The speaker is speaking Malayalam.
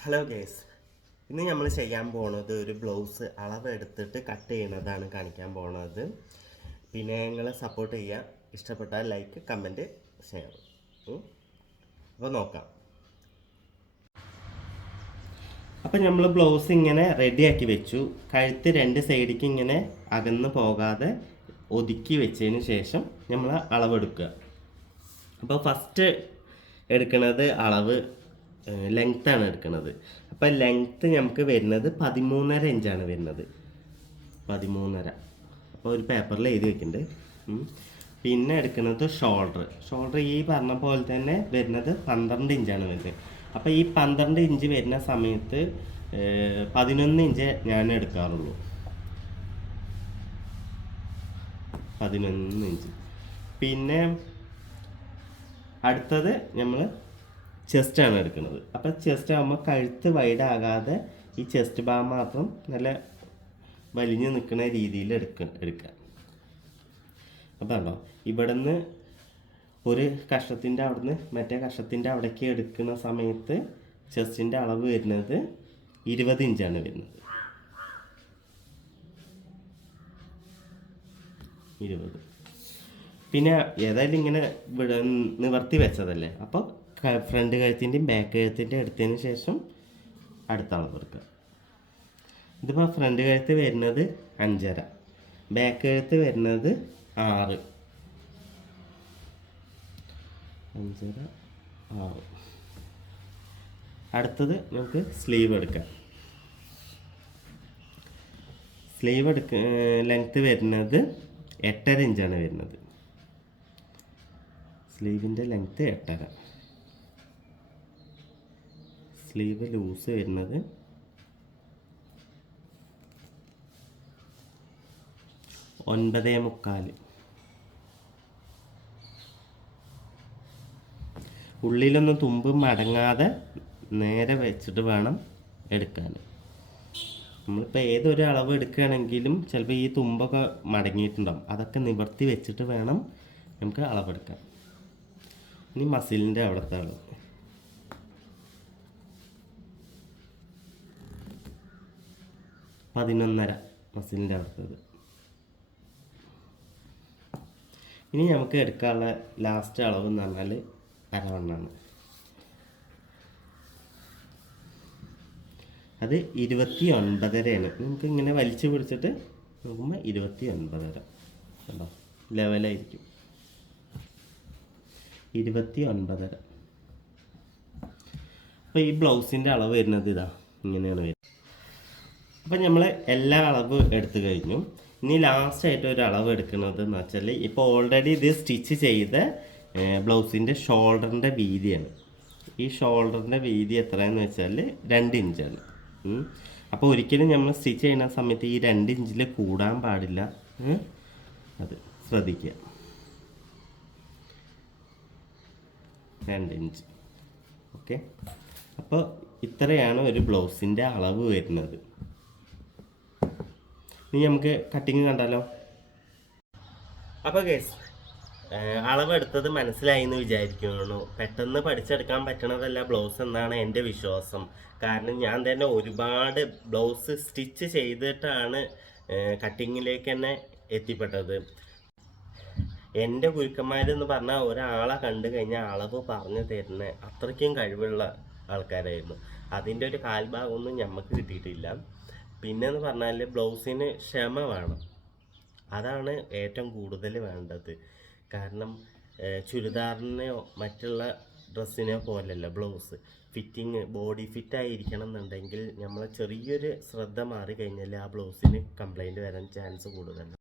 ഹലോ ഗേസ് ഇന്ന് നമ്മൾ ചെയ്യാൻ പോണത് ഒരു ബ്ലൗസ് അളവ് എടുത്തിട്ട് കട്ട് ചെയ്യുന്നതാണ് കാണിക്കാൻ പോണത്. പിന്നെ നിങ്ങൾ സപ്പോർട്ട് ചെയ്യുക ഇഷ്ടപ്പെട്ടാൽ ലൈക്ക് കമന്റ് ഷെയർ അപ്പോൾ നോക്കാം. അപ്പം നമ്മൾ ബ്ലൗസ് ഇങ്ങനെ റെഡിയാക്കി വെച്ചു. കഴുത്ത് രണ്ട് സൈഡിലേക്ക് ഇങ്ങനെ അകന്ന് പോകാതെ ഒതുക്കി വെച്ചതിന് ശേഷം നമ്മൾ അളവെടുക്കുക. അപ്പോൾ ഫസ്റ്റ് എടുക്കുന്നത് അളവ് ലെങ്ത് ആണ് എടുക്കുന്നത് അപ്പോൾ ലെങ്ത്ത് നമുക്ക് വരുന്നത് പതിമൂന്നര ഇഞ്ചാണ് വരുന്നത്. പതിമൂന്നര. അപ്പോൾ ഒരു പേപ്പറിൽ എഴുതി വെക്കുന്നുണ്ട് പിന്നെ എടുക്കുന്നത് ഷോൾഡർ ഷോൾഡർ ഈ പറഞ്ഞ പോലെ തന്നെ വരുന്നത് പന്ത്രണ്ട് ഇഞ്ചാണ് വരുന്നത്. അപ്പോൾ ഈ പന്ത്രണ്ട് ഇഞ്ച് വരുന്ന സമയത്ത് പതിനൊന്ന് ഇഞ്ച് ഞാൻ എടുക്കാറുള്ളൂ. പതിനൊന്ന് ഇഞ്ച് പിന്നെ അടുത്തത് നമ്മൾ ചെസ്റ്റ് ആണ് എടുക്കുന്നത്. അപ്പോൾ ചെസ്റ്റ് ആകുമ്പോൾ കഴുത്ത് വൈഡ് ആകാതെ ഈ ചെസ്റ്റ് ഭാഗം മാത്രം നല്ല വലിഞ്ഞു നിൽക്കുന്ന രീതിയിൽ എടുക്ക എടുക്കുക. അപ്പോൾ ഇവിടെ നിന്ന് ഒരു കഷത്തിന്റെ അവിടുന്ന് മറ്റേ കഷത്തിന്റെ അവിടേക്ക് എടുക്കുന്ന സമയത്ത് ചെസ്റ്റിന്റെ അളവ് വരുന്നത് ഇരുപത് ഇഞ്ചാണ് വരുന്നത്. ഇരുപത്. പിന്നെ ഏതായാലും ഇങ്ങനെ നിവർത്തി വെച്ചതല്ലേ? അപ്പോൾ ഫ്രണ്ട് കഴുത്തിന്റെയും ബാക്ക് കഴുത്തിന്റെ എടുത്തതിന് ശേഷം അടുത്ത അളവ് ഇതിപ്പോൾ ഫ്രണ്ട് കഴുത്ത് വരുന്നത് അഞ്ചര ബാക്ക് കഴുത്ത് വരുന്നത് ആറ്. അഞ്ചര ആറ്. അടുത്തത് നമുക്ക് സ്ലീവ് എടുക്കാം. സ്ലീവ് എടുക്ക ലെങ്ത്ത് വരുന്നത് എട്ടര ഇഞ്ചാണ് വരുന്നത്. സ്ലീവിന്റെ ലെങ്ത്ത് എട്ടര. സ്ലീവ് ലൂസ് വരുന്നത്. ഒൻപതേ മുക്കാൽ ഉള്ളിലൊന്നും തുമ്പ് മടങ്ങാതെ നേരെ വെച്ചിട്ട് വേണം എടുക്കാൻ. നമ്മളിപ്പോൾ ഏതൊരു അളവ് എടുക്കുകയാണെങ്കിലും ചിലപ്പോൾ ഈ തുമ്പൊക്കെ മടങ്ങിയിട്ടുണ്ടാവും. അതൊക്കെ നിവർത്തി വെച്ചിട്ട് വേണം നമുക്ക് അളവെടുക്കാൻ. ഇനി മസിലിന്റെ അവിടുത്തെ അളവ് പതിനൊന്നര മസിലിന്റെ അവിടുത്തത് ഇനി നമുക്ക് എടുക്കാനുള്ള ലാസ്റ്റ് അളവ് എന്ന് പറഞ്ഞാൽ അരവണ്ണാണ്. അത് ഇരുപത്തി ഒൻപതരയാണ് നമുക്ക് ഇങ്ങനെ വലിച്ചു പിടിച്ചിട്ട് നോക്കുമ്പോൾ ഇരുപത്തി ഒൻപതര കണ്ടോ? ലെവലായിരിക്കും ഇരുപത്തി ഒൻപതര അപ്പോൾ ഈ ബ്ലൗസിന്റെ അളവ് വരുന്നത് ഇതാ. ഇങ്ങനെയാണ് വരുന്നത്. അപ്പം നമ്മൾ എല്ലാ അളവ് എടുത്തു കഴിഞ്ഞു. ഇനി ലാസ്റ്റ് ആയിട്ട് ഒരു അളവ് എടുക്കുന്നത് എന്ന് വെച്ചാൽ ഇപ്പോൾ ഓൾറെഡി ഇത് സ്റ്റിച്ച് ചെയ്ത ബ്ലൗസിന്റെ ഷോൾഡറിന്റെ വീതിയാണ്. ഈ ഷോൾഡറിന്റെ വീതി എത്രയെന്ന് വെച്ചാൽ രണ്ട് ഇഞ്ചാണ്. അപ്പോൾ ഒരിക്കലും നമ്മൾ സ്റ്റിച്ച് ചെയ്യുന്ന സമയത്ത് ഈ രണ്ട് ഇഞ്ചിൽ കൂടാൻ പാടില്ല. അത് ശ്രദ്ധിക്കുക. രണ്ട് ഇഞ്ച്. ഓക്കെ. അപ്പോൾ ഇത്രയാണ് ഒരു ബ്ലൗസിന്റെ അളവ് വരുന്നത്. ഇനി നമുക്ക് കട്ടിങ് കണ്ടാലോ? അപ്പോൾ കേസ് അളവെടുത്തത് മനസ്സിലായി എന്ന് വിചാരിക്കുന്നു പെട്ടെന്ന് പഠിച്ചെടുക്കാൻ പറ്റണതല്ല ബ്ലൗസ് എന്നാണ് എന്റെ വിശ്വാസം. കാരണം ഞാൻ തന്നെ ഒരുപാട് ബ്ലൗസ് സ്റ്റിച്ച് ചെയ്തിട്ടാണ് കട്ടിങ്ങിലേക്ക് തന്നെ എത്തിപ്പെട്ടത്. എന്റെ ഗുരുക്കന്മാരെന്ന് പറഞ്ഞാൽ ഒരാളെ കണ്ടു കഴിഞ്ഞാൽ അളവ് പറഞ്ഞു തരുന്ന. അത്രയ്ക്കും കഴിവുള്ള ആൾക്കാരായിരുന്നു. അതിന്റെ ഒരു കാൽഭാഗമൊന്നും നമുക്ക് കിട്ടിയിട്ടില്ല. പിന്നെന്ന് പറഞ്ഞാൽ ബ്ലൗസിന് ക്ഷമ വേണം. അതാണ് ഏറ്റവും കൂടുതൽ വേണ്ടത്. കാരണം ചുരിദാറിനെയോ മറ്റുള്ള ഡ്രസ്സിനെയോ പോലല്ല ബ്ലൗസ്. ഫിറ്റിങ് ബോഡി ഫിറ്റ് ആയിരിക്കണം എന്നുണ്ടെങ്കിൽ നമ്മൾ ചെറിയൊരു ശ്രദ്ധ മാറി കഴിഞ്ഞാൽ ആ ബ്ലൗസിന് കംപ്ലൈന്റ് വരാൻ ചാൻസ് കൂടുതലാണ്.